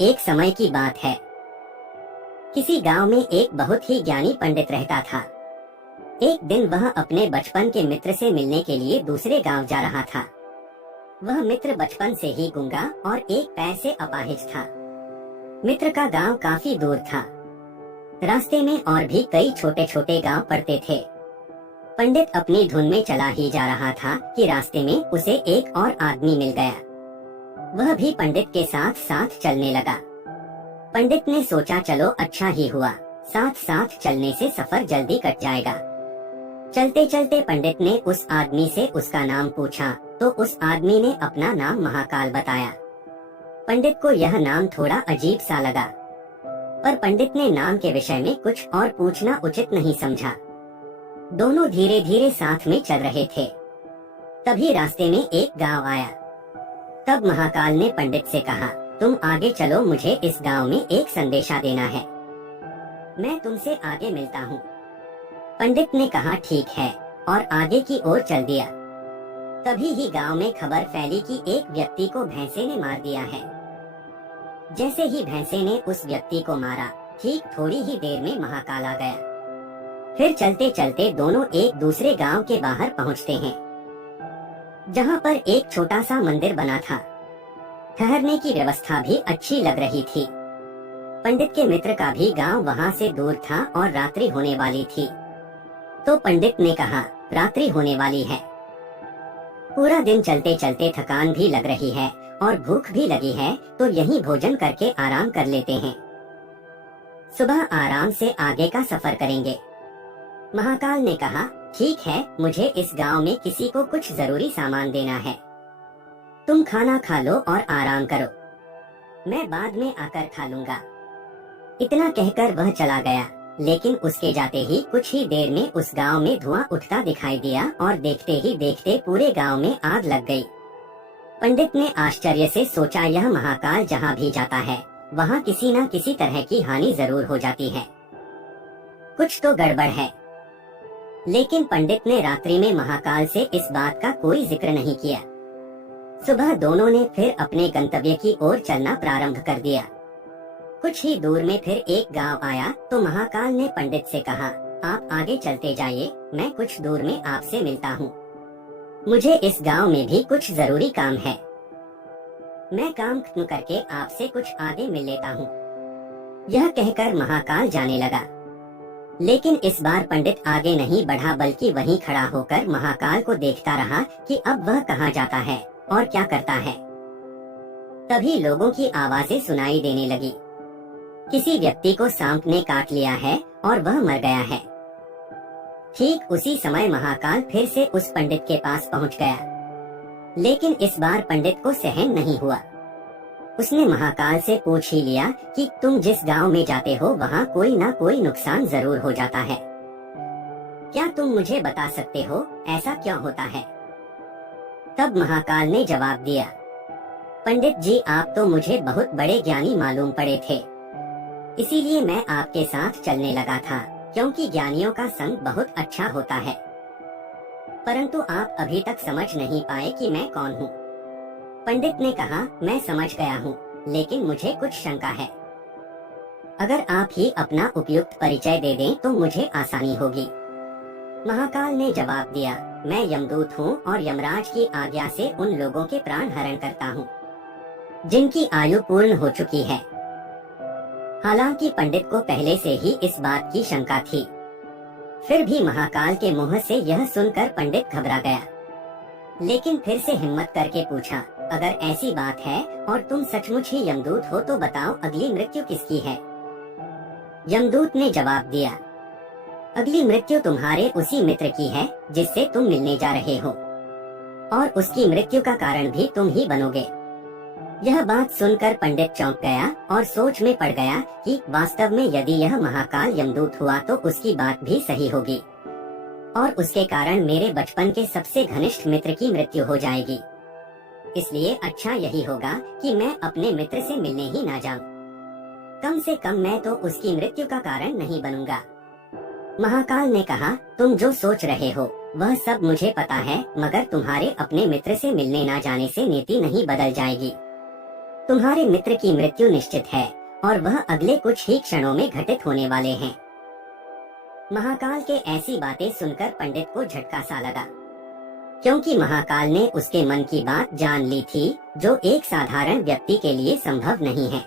एक समय की बात है। किसी गांव में एक बहुत ही ज्ञानी पंडित रहता था। एक दिन वह अपने बचपन के मित्र से मिलने के लिए दूसरे गांव जा रहा था। वह मित्र बचपन से ही गूंगा और एक पैर से अपाहिज था। मित्र का गांव काफी दूर था। रास्ते में और भी कई छोटे छोटे गांव पड़ते थे। पंडित अपनी धुन में चला ही जा रहा था कि रास्ते में उसे एक और आदमी मिल गया। वह भी पंडित के साथ साथ चलने लगा। पंडित ने सोचा चलो अच्छा ही हुआ, साथ साथ चलने से सफर जल्दी कट जाएगा। चलते चलते पंडित ने उस आदमी से उसका नाम पूछा तो उस आदमी ने अपना नाम महाकाल बताया। पंडित को यह नाम थोड़ा अजीब सा लगा, पर पंडित ने नाम के विषय में कुछ और पूछना उचित नहीं समझा। दोनों धीरे धीरे साथ में चल रहे थे। तभी रास्ते में एक गांव आया। तब महाकाल ने पंडित से कहा, तुम आगे चलो, मुझे इस गांव में एक संदेशा देना है। मैं तुमसे आगे मिलता हूँ। पंडित ने कहा ठीक है और आगे की ओर चल दिया। तभी ही गांव में खबर फैली कि एक व्यक्ति को भैंसे ने मार दिया है। जैसे ही भैंसे ने उस व्यक्ति को मारा, ठीक थोड़ी ही देर में महाकाल आ गया। फिर चलते चलते दोनों एक दूसरे गांव के बाहर पहुंचते हैं, जहां पर एक छोटा सा मंदिर बना था। ठहरने की व्यवस्था भी अच्छी लग रही थी। पंडित के मित्र का भी गांव वहां से दूर था और रात्रि होने वाली थी। तो पंडित ने कहा, रात्रि होने वाली है, पूरा दिन चलते चलते थकान भी लग रही है और भूख भी लगी है, तो यहीं भोजन करके आराम कर लेते हैं। सुबह आराम से आगे का सफर करेंगे। महाकाल ने कहा, ठीक है, मुझे इस गांव में किसी को कुछ जरूरी सामान देना है। तुम खाना खा लो और आराम करो, मैं बाद में आकर खा लूंगा। इतना कहकर वह चला गया, लेकिन उसके जाते ही कुछ ही देर में उस गांव में धुआं उठता दिखाई दिया और देखते ही देखते पूरे गांव में आग लग गई। पंडित ने आश्चर्य से सोचा, यह महाकाल जहां भी जाता है वहां किसी न किसी तरह की हानि जरूर हो जाती है, कुछ तो गड़बड़ है। लेकिन पंडित ने रात्रि में महाकाल से इस बात का कोई जिक्र नहीं किया। सुबह दोनों ने फिर अपने गंतव्य की ओर चलना प्रारंभ कर दिया। कुछ ही दूर में फिर एक गांव आया तो महाकाल ने पंडित से कहा, आप आगे चलते जाइए, मैं कुछ दूर में आपसे मिलता हूँ। मुझे इस गांव में भी कुछ जरूरी काम है। मैं काम खत्म करके आपसे कुछ आगे मिल लेता हूँ। यह कहकर महाकाल जाने लगा। लेकिन इस बार पंडित आगे नहीं बढ़ा, बल्कि वहीं खड़ा होकर महाकाल को देखता रहा कि अब वह कहाँ जाता है और क्या करता है। तभी लोगों की आवाजें सुनाई देने लगी। किसी व्यक्ति को सांप ने काट लिया है और वह मर गया है। ठीक उसी समय महाकाल फिर से उस पंडित के पास पहुंच गया। लेकिन इस बार पंडित को सहन नहीं हुआ। उसने महाकाल से पूछ ही लिया कि तुम जिस गांव में जाते हो वहां कोई ना कोई नुकसान जरूर हो जाता है। क्या तुम मुझे बता सकते हो ऐसा क्यों होता है? तब महाकाल ने जवाब दिया, पंडित जी, आप तो मुझे बहुत बड़े ज्ञानी मालूम पड़े थे, इसीलिए मैं आपके साथ चलने लगा था, क्योंकि ज्ञानियों का संग बहुत अच्छा होता है। परंतु आप अभी तक समझ नहीं पाए कि मैं कौन हूँ। पंडित ने कहा, मैं समझ गया हूँ, लेकिन मुझे कुछ शंका है। अगर आप ही अपना उपयुक्त परिचय दे दें तो मुझे आसानी होगी। महाकाल ने जवाब दिया, मैं यमदूत हूँ और यमराज की आज्ञा से उन लोगों के प्राण हरण करता हूँ जिनकी आयु पूर्ण हो चुकी है। हालांकि पंडित को पहले से ही इस बात की शंका थी, फिर भी महाकाल के मुंह से यह सुनकर पंडित घबरा गया। लेकिन फिर से हिम्मत करके पूछा, अगर ऐसी बात है और तुम सचमुच ही यमदूत हो तो बताओ अगली मृत्यु किसकी है? यमदूत ने जवाब दिया, अगली मृत्यु तुम्हारे उसी मित्र की है जिससे तुम मिलने जा रहे हो, और उसकी मृत्यु का कारण भी तुम ही बनोगे। यह बात सुनकर पंडित चौंक गया और सोच में पड़ गया कि वास्तव में यदि यह महाकाल यमदूत हुआ तो उसकी बात भी सही होगी और उसके कारण मेरे बचपन के सबसे घनिष्ठ मित्र की मृत्यु हो जाएगी। इसलिए अच्छा यही होगा कि मैं अपने मित्र से मिलने ही ना जाऊं। कम से कम मैं तो उसकी मृत्यु का कारण नहीं बनूंगा। महाकाल ने कहा, तुम जो सोच रहे हो वह सब मुझे पता है, मगर तुम्हारे अपने मित्र से मिलने ना जाने से नीति नहीं बदल जाएगी। तुम्हारे मित्र की मृत्यु निश्चित है और वह अगले कुछ ही क्षणों में घटित होने वाले हैं। महाकाल के ऐसी बातें सुनकर पंडित को झटका सा लगा, क्योंकि महाकाल ने उसके मन की बात जान ली थी, जो एक साधारण व्यक्ति के लिए संभव नहीं है।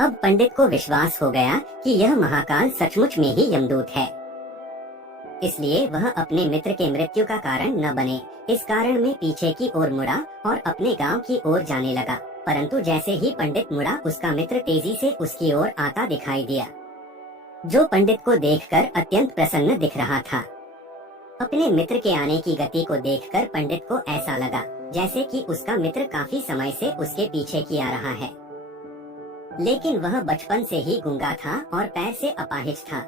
अब पंडित को विश्वास हो गया कि यह महाकाल सचमुच में ही यमदूत है। इसलिए वह अपने मित्र के मृत्यु का कारण न बने, इस कारण में पीछे की ओर मुड़ा और अपने गांव की ओर जाने लगा। परंतु जैसे ही पंडित मुड़ा, उसका मित्र तेजी से उसकी ओर आता दिखाई दिया, जो पंडित को देखकर अत्यंत प्रसन्न दिख रहा था। अपने मित्र के आने की गति को देखकर पंडित को ऐसा लगा जैसे कि उसका मित्र काफी समय से उसके पीछे की आ रहा है। लेकिन वह बचपन से ही गूंगा था और पैर से अपाहिज था,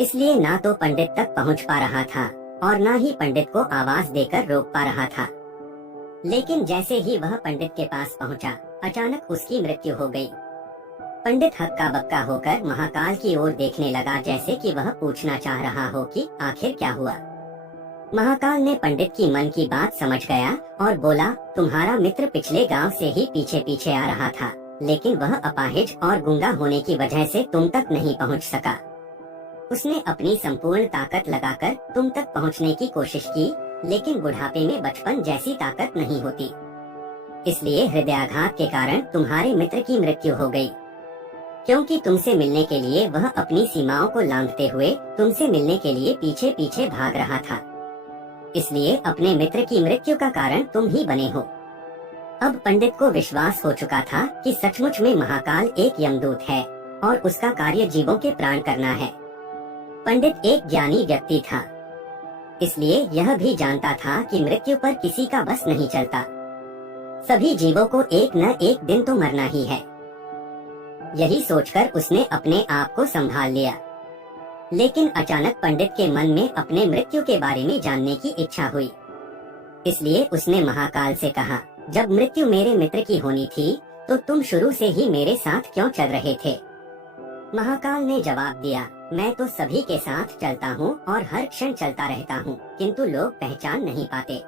इसलिए ना तो पंडित तक पहुंच पा रहा था और ना ही पंडित को आवाज देकर रोक पा रहा था। लेकिन जैसे ही वह पंडित के पास पहुंचा, अचानक उसकी मृत्यु हो गई। पंडित हक्का बक्का होकर महाकाल की ओर देखने लगा, जैसे कि वह पूछना चाह रहा हो कि आखिर क्या हुआ। महाकाल ने पंडित की मन की बात समझ गया और बोला, तुम्हारा मित्र पिछले गांव से ही पीछे पीछे आ रहा था, लेकिन वह अपाहिज और गूंगा होने की वजह से तुम तक नहीं पहुंच सका। उसने अपनी संपूर्ण ताकत लगाकर तुम तक पहुंचने की कोशिश की, लेकिन बुढ़ापे में बचपन जैसी ताकत नहीं होती, इसलिए हृदयाघात के कारण तुम्हारे मित्र की मृत्यु हो गई। क्योंकि तुमसे मिलने के लिए वह अपनी सीमाओं को लांघते हुए तुमसे मिलने के लिए पीछे पीछे भाग रहा था, इसलिए अपने मित्र की मृत्यु का कारण तुम ही बने हो। अब पंडित को विश्वास हो चुका था कि सचमुच में महाकाल एक यमदूत है और उसका कार्य जीवों के प्राण करना है। पंडित एक ज्ञानी व्यक्ति था, इसलिए यह भी जानता था कि मृत्यु पर किसी का बस नहीं चलता। सभी जीवों को एक न एक दिन तो मरना ही है। यही सोचकर उसने अपने आप को संभाल लिया। लेकिन अचानक पंडित के मन में अपने मृत्यु के बारे में जानने की इच्छा हुई, इसलिए उसने महाकाल से कहा, जब मृत्यु मेरे मित्र की होनी थी तो तुम शुरू से ही मेरे साथ क्यों चल रहे थे? महाकाल ने जवाब दिया, मैं तो सभी के साथ चलता हूँ और हर क्षण चलता रहता हूँ, किंतु लोग पहचान नहीं पाते,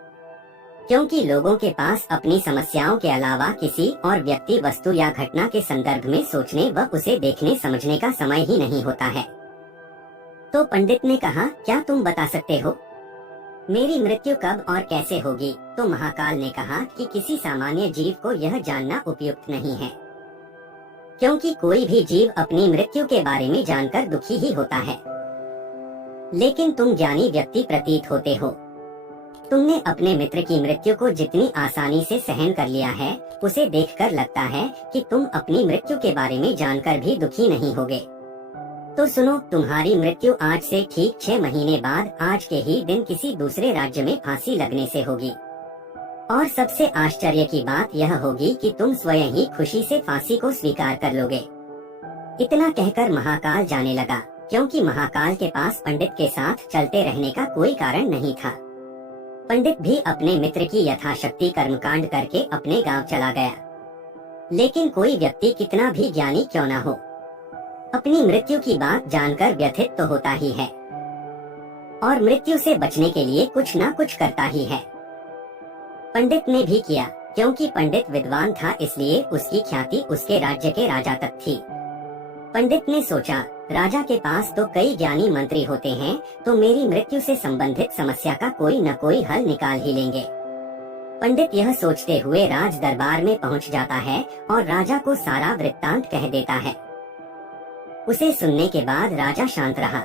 क्योंकि लोगों के पास अपनी समस्याओं के अलावा किसी और व्यक्ति, वस्तु या घटना के संदर्भ में सोचने व उसे देखने समझने का समय ही नहीं होता है। तो पंडित ने कहा, क्या तुम बता सकते हो मेरी मृत्यु कब और कैसे होगी? तो महाकाल ने कहा कि किसी सामान्य जीव को यह जानना उपयुक्त नहीं है, क्योंकि कोई भी जीव अपनी मृत्यु के बारे में जानकर दुखी ही होता है। लेकिन तुम ज्ञानी व्यक्ति प्रतीत होते हो। तुमने अपने मित्र की मृत्यु को जितनी आसानी से सहन कर लिया है, उसे देखकर लगता है कि तुम अपनी मृत्यु के बारे में जानकर भी दुखी नहीं होगे। तो सुनो, तुम्हारी मृत्यु आज से ठीक 6 महीने बाद आज के ही दिन किसी दूसरे राज्य में फांसी लगने से होगी। और सबसे आश्चर्य की बात यह होगी कि तुम स्वयं ही खुशी से फांसी को स्वीकार कर लोगे। इतना कहकर महाकाल जाने लगा, क्योंकि महाकाल के पास पंडित के साथ चलते रहने का कोई कारण नहीं था। पंडित भी अपने मित्र की यथाशक्ति कर्मकांड करके अपने गांव चला गया। लेकिन कोई व्यक्ति कितना भी ज्ञानी क्यों न हो, अपनी मृत्यु की बात जानकर व्यथित तो होता ही है और मृत्यु से बचने के लिए कुछ न कुछ करता ही है। पंडित ने भी किया, क्योंकि पंडित विद्वान था, इसलिए उसकी ख्याति उसके राज्य के राजा तक थी। पंडित ने सोचा, राजा के पास तो कई ज्ञानी मंत्री होते हैं, तो मेरी मृत्यु से संबंधित समस्या का कोई न कोई हल निकाल ही लेंगे। पंडित यह सोचते हुए राज दरबार में पहुंच जाता है और राजा को सारा वृत्तांत कह देता है। उसे सुनने के बाद राजा शांत रहा।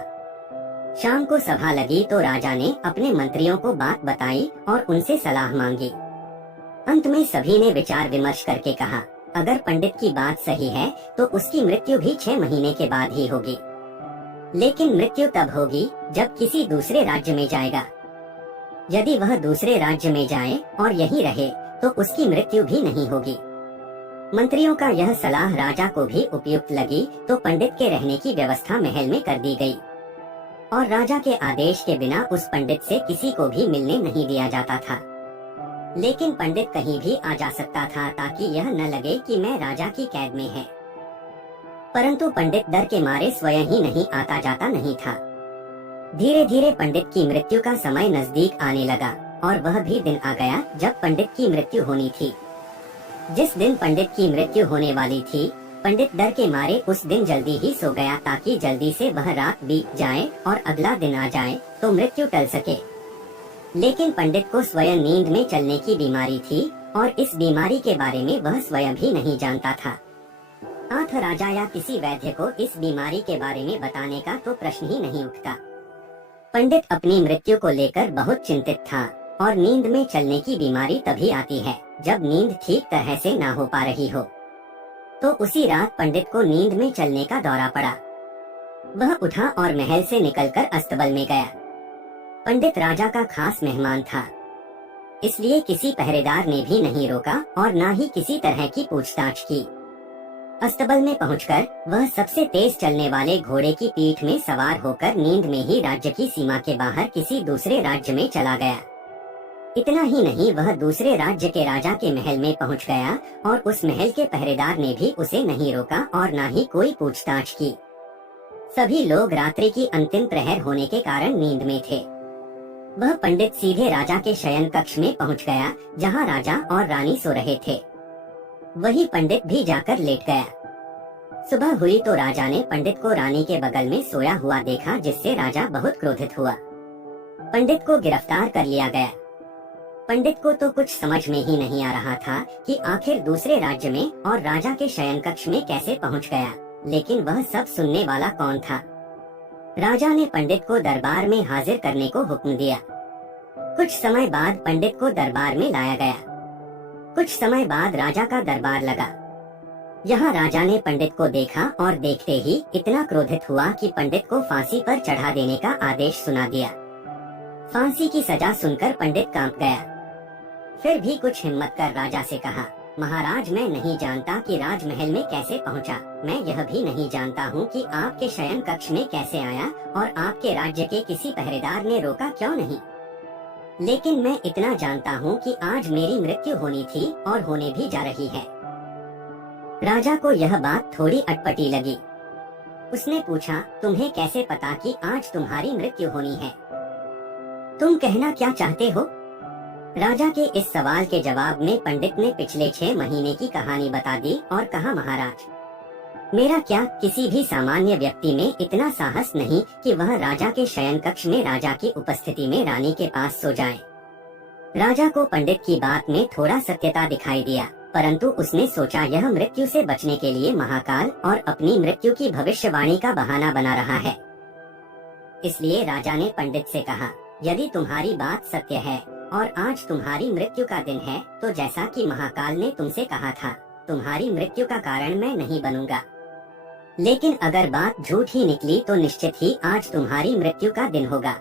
शाम को सभा लगी तो राजा ने अपने मंत्रियों को बात बताई और उनसे सलाह मांगी। अंत में सभी ने विचार विमर्श करके कहा, अगर पंडित की बात सही है तो उसकी मृत्यु भी 6 महीने के बाद ही होगी। लेकिन मृत्यु तब होगी जब किसी दूसरे राज्य में जाएगा। यदि वह दूसरे राज्य में जाए और यहीं रहे तो उसकी मृत्यु भी नहीं होगी। मंत्रियों का यह सलाह राजा को भी उपयुक्त लगी, तो पंडित के रहने की व्यवस्था महल में कर दी गई और राजा के आदेश के बिना उस पंडित से किसी को भी मिलने नहीं दिया जाता था। लेकिन पंडित कहीं भी आ जा सकता था, ताकि यह न लगे कि मैं राजा की कैद में है। परंतु पंडित डर के मारे स्वयं ही नहीं आता जाता नहीं था। धीरे धीरे पंडित की मृत्यु का समय नजदीक आने लगा और वह भी दिन आ गया जब पंडित की मृत्यु होनी थी। जिस दिन पंडित की मृत्यु होने वाली थी, पंडित डर के मारे उस दिन जल्दी ही सो गया ताकि जल्दी से वह रात बीत जाए और अगला दिन आ जाए तो मृत्यु टल सके। लेकिन पंडित को स्वयं नींद में चलने की बीमारी थी और इस बीमारी के बारे में वह स्वयं भी नहीं जानता था। आठ राजा या किसी वैद्य को इस बीमारी के बारे में बताने का तो प्रश्न ही नहीं उठता। पंडित अपनी मृत्यु को लेकर बहुत चिंतित था और नींद में चलने की बीमारी तभी आती है जब नींद ठीक तरह से ना हो पा रही हो। तो उसी रात पंडित को नींद में चलने का दौरा पड़ा। वह उठा और महल से निकलकर अस्तबल में गया। पंडित राजा का खास मेहमान था, इसलिए किसी पहरेदार ने भी नहीं रोका और ना ही किसी तरह की पूछताछ की। अस्तबल में पहुंचकर वह सबसे तेज चलने वाले घोड़े की पीठ में सवार होकर नींद में ही राज्य की सीमा के बाहर किसी दूसरे राज्य में चला गया। इतना ही नहीं, वह दूसरे राज्य के राजा के महल में पहुंच गया और उस महल के पहरेदार ने भी उसे नहीं रोका और ना ही कोई पूछताछ की। सभी लोग रात्रि की अंतिम प्रहर होने के कारण नींद में थे। वह पंडित सीधे राजा के शयन कक्ष में पहुंच गया जहां राजा और रानी सो रहे थे। वही पंडित भी जाकर लेट गया। सुबह हुई तो राजा ने पंडित को रानी के बगल में सोया हुआ देखा, जिससे राजा बहुत क्रोधित हुआ। पंडित को गिरफ्तार कर लिया गया। पंडित को तो कुछ समझ में ही नहीं आ रहा था कि आखिर दूसरे राज्य में और राजा के शयन कक्ष में कैसे पहुंच गया, लेकिन वह सब सुनने वाला कौन था। राजा ने पंडित को दरबार में हाजिर करने को हुक्म दिया। कुछ समय बाद पंडित को दरबार में लाया गया। कुछ समय बाद राजा का दरबार लगा। यहाँ राजा ने पंडित को देखा और देखते ही इतना क्रोधित हुआ कि पंडित को फांसी पर चढ़ा देने का आदेश सुना दिया। फांसी की सजा सुनकर पंडित कांप गया। फिर भी कुछ हिम्मत कर राजा से कहा, महाराज, मैं नहीं जानता कि राजमहल में कैसे पहुंचा। मैं यह भी नहीं जानता हूँ कि आपके शयन कक्ष में कैसे आया और आपके राज्य के किसी पहरेदार ने रोका क्यों नहीं। लेकिन मैं इतना जानता हूँ कि आज मेरी मृत्यु होनी थी और होने भी जा रही है। राजा को यह बात थोड़ी अटपटी लगी। उसने पूछा, तुम्हें कैसे पता कि आज तुम्हारी मृत्यु होनी है? तुम कहना क्या चाहते हो? राजा के इस सवाल के जवाब में पंडित ने पिछले 6 महीने की कहानी बता दी और कहा, महाराज, मेरा क्या किसी भी सामान्य व्यक्ति में इतना साहस नहीं कि वह राजा के शयन कक्ष में राजा की उपस्थिति में रानी के पास सो जाए। राजा को पंडित की बात में थोड़ा सत्यता दिखाई दिया, परंतु उसने सोचा यह मृत्यु से बचने के लिए महाकाल और अपनी मृत्यु की भविष्यवाणी का बहाना बना रहा है। इसलिए राजा ने पंडित से कहा, यदि तुम्हारी बात सत्य है और आज तुम्हारी मृत्यु का दिन है, तो जैसा कि महाकाल ने तुमसे कहा था, तुम्हारी मृत्यु का कारण मैं नहीं बनूंगा। लेकिन अगर बात झूठ ही निकली तो निश्चित ही आज तुम्हारी मृत्यु का दिन होगा।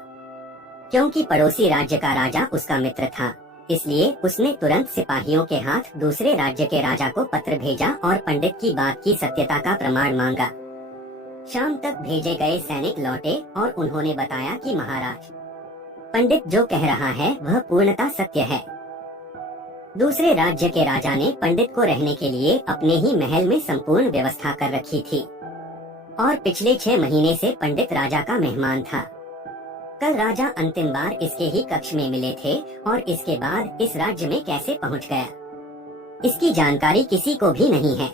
क्योंकि पड़ोसी राज्य का राजा उसका मित्र था, इसलिए उसने तुरंत सिपाहियों के हाथ दूसरे राज्य के राजा को पत्र भेजा और पंडित की बात की सत्यता का प्रमाण मांगा। शाम तक भेजे गए सैनिक लौटे और उन्होंने बताया कि महाराज, पंडित जो कह रहा है वह पूर्णतः सत्य है। दूसरे राज्य के राजा ने पंडित को रहने के लिए अपने ही महल में संपूर्ण व्यवस्था कर रखी थी और पिछले 6 महीने से पंडित राजा का मेहमान था। कल राजा अंतिम बार इसके ही कक्ष में मिले थे और इसके बाद इस राज्य में कैसे पहुंच गया, इसकी जानकारी किसी को भी नहीं है।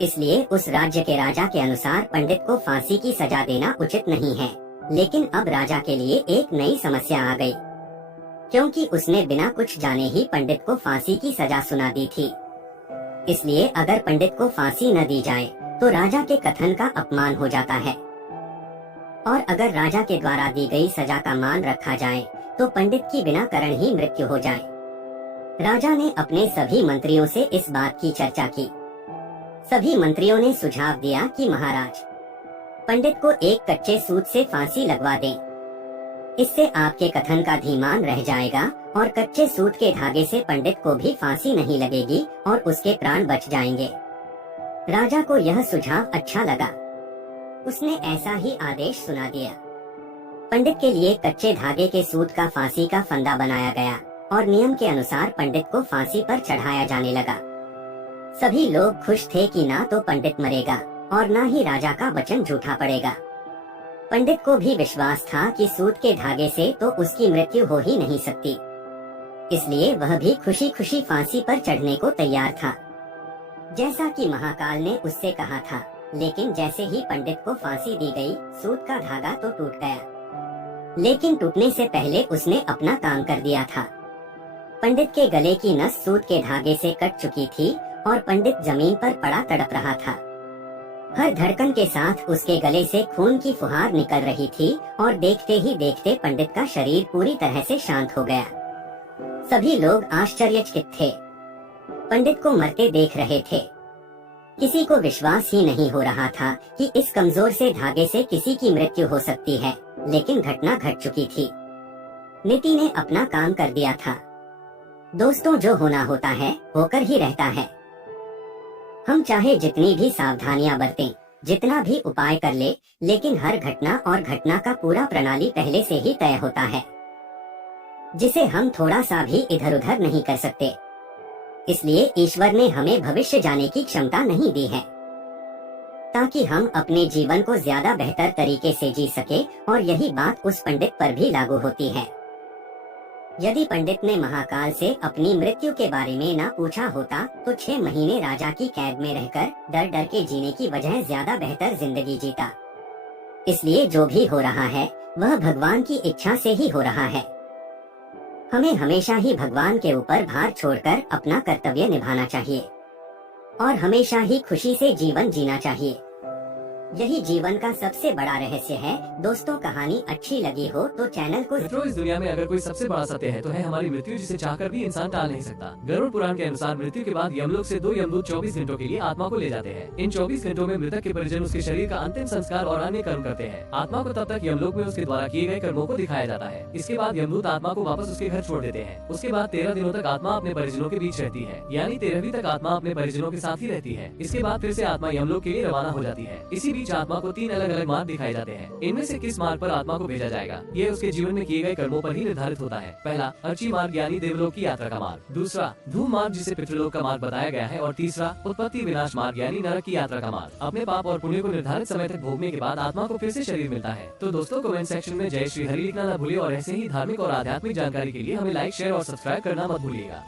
इसलिए उस राज्य के राजा के अनुसार पंडित को फांसी की सजा देना उचित नहीं है। लेकिन अब राजा के लिए एक नई समस्या आ गई, क्योंकि उसने बिना कुछ जाने ही पंडित को फांसी की सजा सुना दी थी। इसलिए अगर पंडित को फांसी न दी जाए तो राजा के कथन का अपमान हो जाता है, और अगर राजा के द्वारा दी गई सजा का मान रखा जाए तो पंडित की बिना कारण ही मृत्यु हो जाए। राजा ने अपने सभी मंत्रियों से इस बात की चर्चा की। सभी मंत्रियों ने सुझाव दिया कि महाराज, पंडित को एक कच्चे सूत से फांसी लगवा दें। इससे आपके कथन का धीमान रह जाएगा और कच्चे सूत के धागे से पंडित को भी फांसी नहीं लगेगी और उसके प्राण बच जाएंगे। राजा को यह सुझाव अच्छा लगा। उसने ऐसा ही आदेश सुना दिया। पंडित के लिए कच्चे धागे के सूत का फांसी का फंदा बनाया गया और नियम के अनुसार पंडित को फांसी पर चढ़ाया जाने लगा। सभी लोग खुश थे कि ना तो पंडित मरेगा और ना ही राजा का वचन झूठा पड़ेगा। पंडित को भी विश्वास था कि सूत के धागे से तो उसकी मृत्यु हो ही नहीं सकती, इसलिए वह भी खुशी खुशी फांसी पर चढ़ने को तैयार था, जैसा कि महाकाल ने उससे कहा था। लेकिन जैसे ही पंडित को फांसी दी गई, सूत का धागा तो टूट गया, लेकिन टूटने से पहले उसने अपना काम कर दिया था। पंडित के गले की नस सूत के धागे से कट चुकी थी और पंडित जमीन पर पड़ा तड़प रहा था। हर धड़कन के साथ उसके गले से खून की फुहार निकल रही थी और देखते ही देखते पंडित का शरीर पूरी तरह से शांत हो गया। सभी लोग आश्चर्यचकित थे, पंडित को मरते देख रहे थे। किसी को विश्वास ही नहीं हो रहा था कि इस कमजोर से धागे से किसी की मृत्यु हो सकती है, लेकिन घटना घट चुकी थी। नीति ने अपना काम कर दिया था। दोस्तों, जो होना होता है होकर ही रहता है। हम चाहे जितनी भी सावधानियां बरतें, जितना भी उपाय कर ले, लेकिन हर घटना और घटना का पूरा प्रणाली पहले से ही तय होता है, जिसे हम थोड़ा सा भी इधर उधर नहीं कर सकते। इसलिए ईश्वर ने हमें भविष्य जाने की क्षमता नहीं दी है, ताकि हम अपने जीवन को ज्यादा बेहतर तरीके से जी सके। और यही बात उस पंडित पर भी लागू होती है। यदि पंडित ने महाकाल से अपनी मृत्यु के बारे में ना पूछा होता, तो 6 महीने राजा की कैद में रहकर डर डर के जीने की बजाय ज्यादा बेहतर जिंदगी जीता। इसलिए जो भी हो रहा है वह भगवान की इच्छा से ही हो रहा है। हमें हमेशा ही भगवान के ऊपर भार छोड़कर अपना कर्तव्य निभाना चाहिए और हमेशा ही खुशी से जीवन जीना चाहिए। यही जीवन का सबसे बड़ा रहस्य है। दोस्तों, कहानी अच्छी लगी हो तो चैनल को मित्रों, इस दुनिया में अगर कोई सबसे बड़ा सत्य है तो है हमारी मृत्यु, जिसे चाहकर भी इंसान टाल नहीं सकता। गरुड़ पुराण के अनुसार मृत्यु के बाद यमलोक से 2 यमदूत 24 घंटों के लिए आत्मा को ले जाते हैं। इन 24 घंटों में मृतक के परिजन उसके शरीर का अंतिम संस्कार और अन्य कर्म करते हैं। आत्मा को तब तक यमलोक में उसके द्वारा किए गए कर्मों को दिखाया जाता है। इसके बाद यमदूत आत्मा को वापस उसके घर छोड़ देते हैं। उसके बाद 13 दिनों तक आत्मा अपने परिजनों के बीच रहती है, यानी 13वीं तक आत्मा अपने परिजनों के साथ ही रहती है। इसके बाद फिर से आत्मा यमलोक के लिए रवाना हो जाती है। इसी बीच आत्मा को 3 अलग अलग मार्ग दिखाए जाते हैं। इनमें से किस मार्ग पर आत्मा को भेजा जाएगा, ये उसके जीवन में किए गए कर्मों पर ही निर्धारित होता है। पहला, अर्ची मार्ग यानी देवलोक की यात्रा का मार्ग। दूसरा, धूम मार्ग जिसे पितृलोक का मार्ग बताया गया है। और तीसरा, उत्पत्ति विनाश मार्ग यानी नरक की यात्रा का मार्ग। अपने पाप और पुण्य को निर्धारित समय तक भोगने के बाद आत्मा को फिर से शरीर मिलता है। तो दोस्तों, कमेंट सेक्शन में जय श्री हरि लिखना न भूलिए और ऐसे ही धार्मिक और आध्यात्मिक जानकारी के लिए हमें लाइक, शेयर और सब्सक्राइब करना मत भूलिएगा।